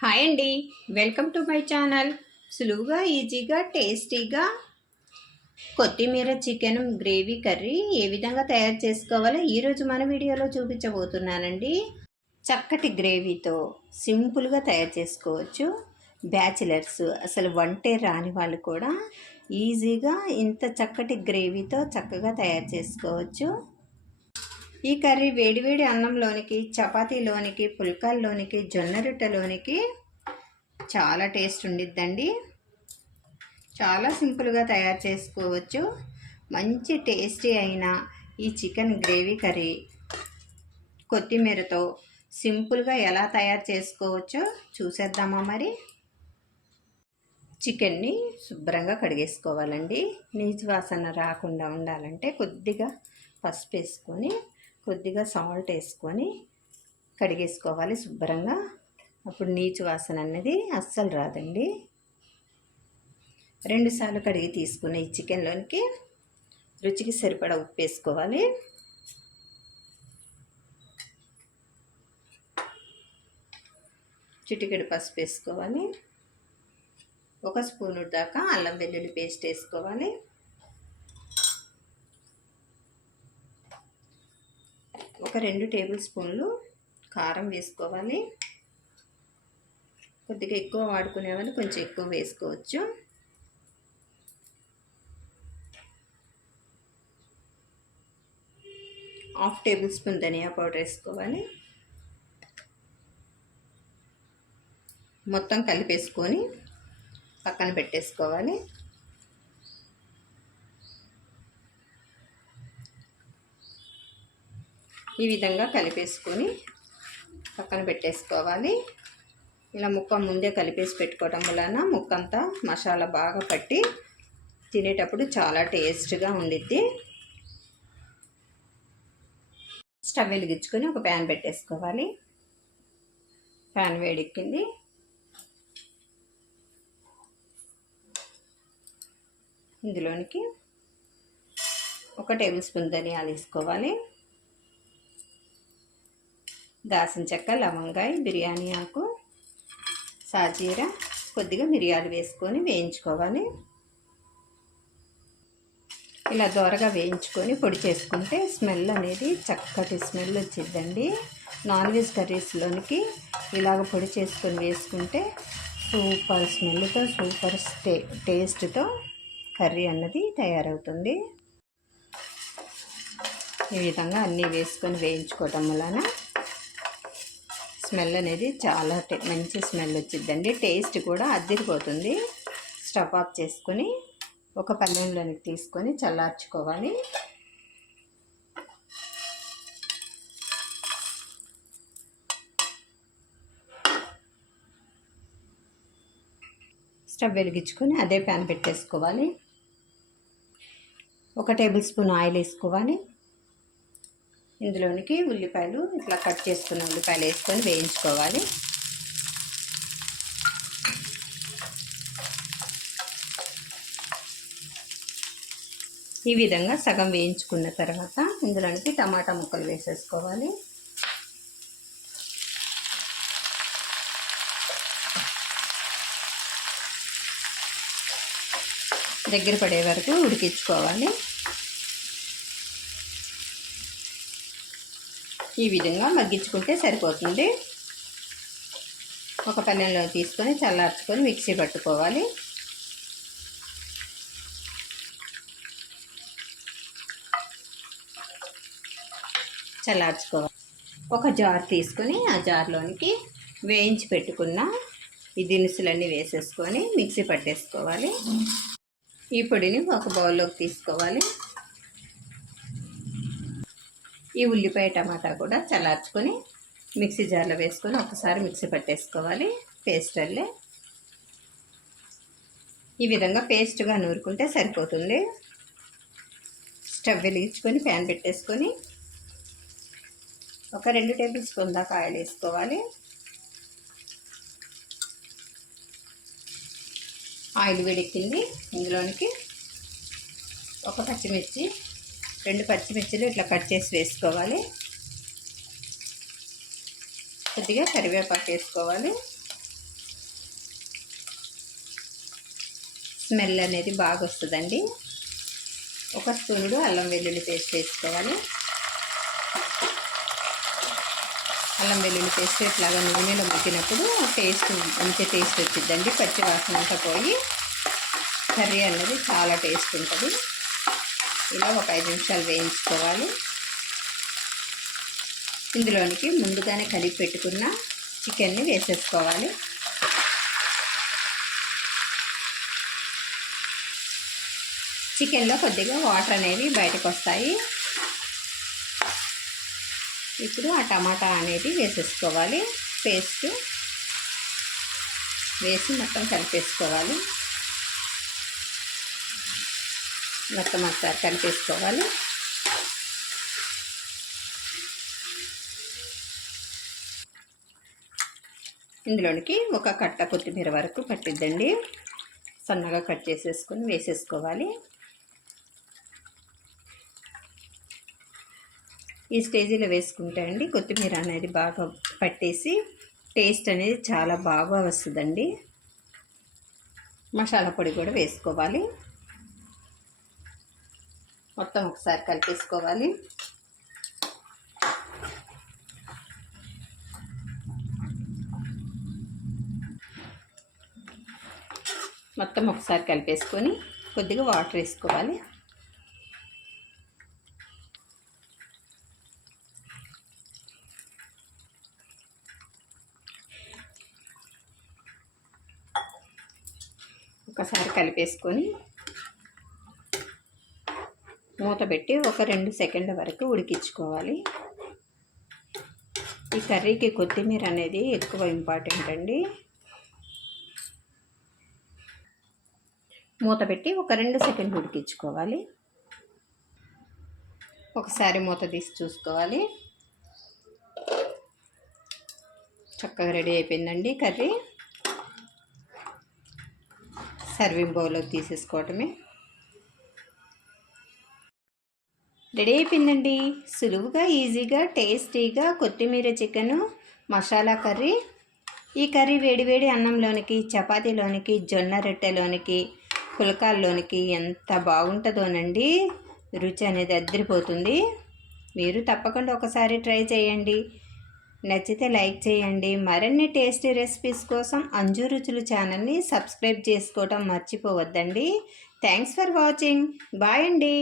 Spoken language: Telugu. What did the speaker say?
హాయ్ అండి, వెల్కమ్ టు మై ఛానల్. సులువుగా ఈజీగా టేస్టీగా కొత్తిమీర చికెన్ గ్రేవీ కర్రీ ఏ విధంగా తయారు చేసుకోవాలో ఈరోజు మన వీడియోలో చూపించబోతున్నానండి. చక్కటి గ్రేవీతో సింపుల్గా తయారు చేసుకోవచ్చు. బ్యాచిలర్స్ అసలు వంటే రాని వాళ్ళు కూడా ఈజీగా ఇంత చక్కటి గ్రేవీతో చక్కగా తయారు చేసుకోవచ్చు. ఈ కర్రీ వేడివేడి అన్నంలోనికి, చపాతీలోనికి, పుల్కాల్లోనికి, జొన్న రొట్టెలోనికి చాలా టేస్ట్ ఉండిద్దండి. చాలా సింపుల్గా తయారు చేసుకోవచ్చు. మంచి టేస్టీ అయిన ఈ చికెన్ గ్రేవీ కర్రీ కొత్తిమీరతో సింపుల్గా ఎలా తయారు చేసుకోవచ్చో చూసేద్దామా మరి. చికెన్ని శుభ్రంగా కడిగేసుకోవాలండి. నీచు వాసన రాకుండా ఉండాలంటే కొద్దిగా పసుపు వేసుకొని, కొద్దిగా సాల్ట్ వేసుకొని కడిగేసుకోవాలి శుభ్రంగా. అప్పుడు నీచు వాసన అనేది అస్సలు రాదండి. 2 సార్లు కడిగి తీసుకుని ఈ చికెన్లోనికి రుచికి సరిపడా ఉప్పు వేసుకోవాలి. చిటికెడు పసుపు వేసుకోవాలి. 1 స్పూను దాకా అల్లం వెల్లుల్లి పేస్ట్ వేసుకోవాలి. ఒక 2 టేబుల్ స్పూన్లు కారం వేసుకోవాలి. కొద్దిగా ఎక్కువ వాడుకునేవాళ్ళు కొంచెం ఎక్కువ వేసుకోవచ్చు. హాఫ్ టేబుల్ స్పూన్ ధనియా పౌడర్ వేసుకోవాలి. మొత్తం కలిపేసుకొని పక్కన పెట్టేసుకోవాలి. ఈ విధంగా కలిపేసుకొని పక్కన పెట్టేసుకోవాలి. ఇలా ముక్క ముందే కలిపేసి పెట్టుకోవడం వలన ముక్కంతా మసాలా బాగా పట్టి తినేటప్పుడు చాలా టేస్ట్గా ఉండిద్ది. స్టవ్ వెలిగించుకొని ఒక ప్యాన్ పెట్టేసుకోవాలి. ప్యాన్ వేడెక్కింది. ఇందులోనికి 1 టేబుల్ స్పూన్ ధనియాలు వేసుకోవాలి. దాల్చిన చెక్క, లవంగాయ, బిర్యానీ ఆకు, సాజీర, కొద్దిగా మిరియాలు వేసుకొని వేయించుకోవాలి. ఇలా దోరగా వేయించుకొని పొడి చేసుకుంటే స్మెల్ అనేది చక్కటి స్మెల్ వచ్చిద్దండి. నాన్ వెజ్ కర్రీస్లోనికి ఇలాగ పొడి చేసుకొని వేసుకుంటే సూపర్ స్మెల్తో, సూపర్ టేస్ట్తో కర్రీ అన్నది తయారవుతుంది. ఈ విధంగా అన్నీ వేసుకొని వేయించుకోవటం వలన స్మెల్ అనేది చాలా మంచి స్మెల్ వచ్చిద్దండి. టేస్ట్ కూడా అదిరిపోతుంది. స్టవ్ ఆఫ్ చేసుకొని ఒక పళ్ళెంలోనికి తీసుకొని చల్లార్చుకోవాలి. స్టవ్ వెలిగించుకొని అదే ప్యాన్ పెట్టేసుకోవాలి. 1 టేబుల్ స్పూన్ ఆయిల్ వేసుకోవాలి. ఇందులోనికి ఉల్లిపాయలు, ఇట్లా కట్ చేసుకున్న ఉల్లిపాయలు వేసుకొని వేయించుకోవాలి. ఈ విధంగా సగం వేయించుకున్న తర్వాత ఇందులోనికి టమాటా ముక్కలు వేసేసుకోవాలి. దగ్గర పడే వరకు ఉడికించుకోవాలి. ఈ విధంగా మగ్గించుకుంటే సరిపోతుంది. ఒక పళ్ళెంలో తీసుకొని చల్లార్చుకొని మిక్సీ పట్టుకోవాలి. చల్లార్చుకోవాలి. ఒక జార్ తీసుకొని ఆ జార్లోనికి వేయించి పెట్టుకున్న ఈ దినుసులన్నీ వేసేసుకొని మిక్సీ పట్టేసుకోవాలి. ఈ పొడిని ఒక బౌల్లోకి తీసుకోవాలి. ఈ ఉల్లిపాయ, టమాటా కూడా చల్లార్చుకొని మిక్సీ జార్లో వేసుకొని ఒకసారి మిక్సీ పట్టేసుకోవాలి. పేస్ట్ అల్లే ఈ విధంగా పేస్ట్గా నూరుకుంటే సరిపోతుంది. స్టవ్ వెలిగించుకొని ప్యాన్ పెట్టేసుకొని ఒక 2 టేబుల్ స్పూన్ దాకా ఆయిల్ వేసుకోవాలి. ఆయిల్ వేడెక్కింది. ఇందులోనికి ఒక పచ్చిమిర్చి, 2 పచ్చిమిర్చిలు ఇట్లా కట్ చేసి వేసుకోవాలి. కొద్దిగా కరివేపాకు వేసుకోవాలి. స్మెల్ అనేది బాగా వస్తుందండి. ఒక స్పూనుడు అల్లం వెల్లుల్లి పేస్ట్ వేసుకోవాలి. అల్లం వెల్లుల్లి పేస్ట్ ఇట్లాగా నూనెలో మగ్గినప్పుడు టేస్ట్ మంచి టేస్ట్ వచ్చిందండి. పచ్చి వాసన అంతా పోయి కర్రీ అనేది చాలా టేస్ట్ ఉంటుంది. ఇలా ఒక 5 నిమిషాలు వేయించుకోవాలి. ఇందులోనికి ముందుగానే కలిపి పెట్టుకున్న చికెన్ని వేసేసుకోవాలి. చికెన్లో కొద్దిగా వాటర్ అనేవి బయటకు వస్తాయి. ఇప్పుడు ఆ టమాటా అనేది వేసేసుకోవాలి. పేస్ట్ వేసి మొత్తం కలిపేసుకోవాలి. మొత్తం ఒకసారి కలిపేసుకోవాలి. ఇందులోనికి ఒక కట్ట కొత్తిమీర వరకు పట్టిద్దండి. సన్నగా కట్ చేసేసుకొని వేసేసుకోవాలి. ఈ స్టేజీలో వేసుకుంటే అండి కొత్తిమీర అనేది బాగా పట్టేసి టేస్ట్ అనేది చాలా బాగా వస్తుందండి. మసాలా పొడి కూడా వేసుకోవాలి. మొత్తం ఒకసారి కలిపేసుకోవాలి. మొత్తం ఒకసారి కలిపేసుకొని కొద్దిగా వాటర్ వేసుకోవాలి. ఒకసారి కలిపేసుకొని మూత పెట్టి ఒక 2 సెకండ్ల వరకు ఉడికించుకోవాలి. ఈ కర్రీకి కొత్తిమీర అనేది ఎక్కువ ఇంపార్టెంట్ అండి. మూత పెట్టి ఒక 2 సెకండ్లు ఉడికించుకోవాలి. ఒకసారి మూత తీసి చూసుకోవాలి. చక్కగా రెడీ అయిపోయిందండి కర్రీ. సర్వింగ్ బౌల్లోకి తీసేసుకోవటమే. రెడీ అయిపోయిందండి. సులువుగా ఈజీగా టేస్టీగా కొత్తిమీర చికెను మసాలా కర్రీ. ఈ కర్రీ వేడివేడి అన్నంలోనికి, చపాతీలోనికి, జొన్న రొట్టెలోనికి, పుల్కాల్లోనికి ఎంత బాగుంటుందోనండి. రుచి అనేది అదిరిపోతుంది. మీరు తప్పకుండా ఒకసారి ట్రై చేయండి. నచ్చితే లైక్ చేయండి. మరిన్ని టేస్టీ రెసిపీస్ కోసం అంజు రుచులు ఛానల్ని సబ్స్క్రైబ్ చేసుకోవటం మర్చిపోవద్దండి. Thanks for watching. బాయ్ అండి.